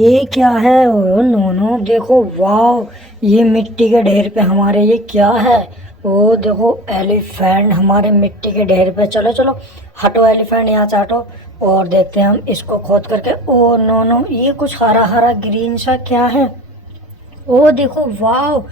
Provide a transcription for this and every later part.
ये क्या है? ओ नोनो देखो, वाह, ये मिट्टी के ढेर पे हमारे ये क्या है? ओ देखो, एलिफेंट हमारे मिट्टी के ढेर पे। चलो चलो, हटो एलिफेंट यहाँ से हटो। और देखते हैं हम इसको खोद करके। ओ नो, ये कुछ हरा हरा ग्रीन सा क्या है? ओ देखो, वाह,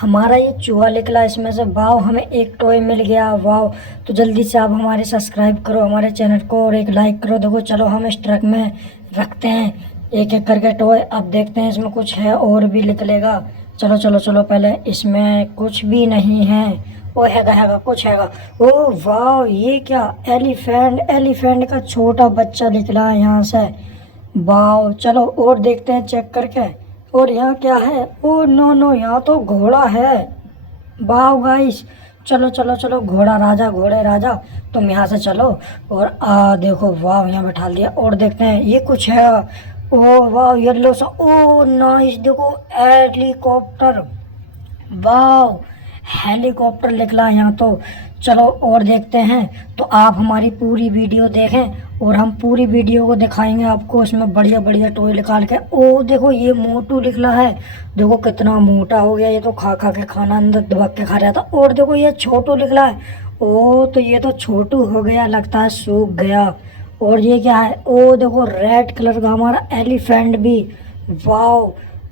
हमारा ये चूहा निकला इसमें से। वाह, हमें एक टॉय मिल गया। वाह, तो जल्दी से आप हमारे सब्सक्राइब करो हमारे चैनल को और एक लाइक करो। देखो चलो, हम इस ट्रक में रखते हैं एक एक करके टॉय। अब देखते हैं इसमें कुछ है और भी निकलेगा। चलो चलो चलो, पहले इसमें कुछ भी नहीं है। ओ हैगा कुछ हैगा। ओ वाह, ये क्या? एलिफेंट का छोटा बच्चा निकला है यहाँ से। वाह, चलो और देखते हैं चेक करके। और यहाँ क्या है? ओ नो, यहाँ तो घोड़ा है। वाह गाइस, चलो चलो चलो, घोड़ा राजा, घोड़े राजा, तुम यहाँ से चलो। और देखो, वाह, यहाँ बैठा दिया। और देखते हैं ये कुछ है। ओ वाह, येलो सा। ओ नाइस, देखो हेलीकॉप्टर। वाह, हेलीकॉप्टर निकला यहाँ तो। चलो और देखते हैं। तो आप हमारी पूरी वीडियो देखें और हम पूरी वीडियो को दिखाएंगे आपको इसमें बढ़िया बढ़िया टॉय निकाल के। ओ देखो, ये मोटू निकला है। देखो कितना मोटा हो गया, ये तो खा खा के खाना अंदर दबा के खा रहा था। और देखो, ये छोटू निकला है। ओ तो ये तो छोटू हो गया, लगता है सूख गया। और ये क्या है? ओ देखो, रेड कलर का हमारा एलिफेंट भी। वाह,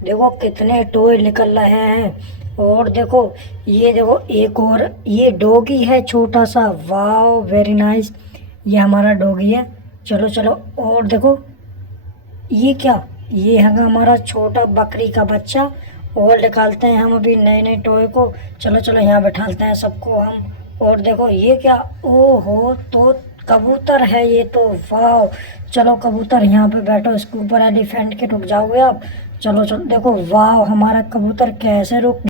देखो कितने टॉय निकल रहे हैं। और देखो, ये देखो एक और, ये डॉगी है छोटा सा। वाह, वेरी नाइस, ये हमारा डॉगी है। चलो चलो, और देखो ये क्या? ये है हमारा छोटा बकरी का बच्चा। और निकालते हैं हम अभी नए नए टॉय को। चलो चलो, यहाँ बैठालते हैं सबको हम। और देखो ये क्या? ओहो, तो कबूतर है ये तो। वाह, चलो कबूतर यहाँ पे बैठो, इसके ऊपर एलिफेंट के रुक जाओगे आप। चलो चलो, देखो वाह, हमारा कबूतर कैसे रुक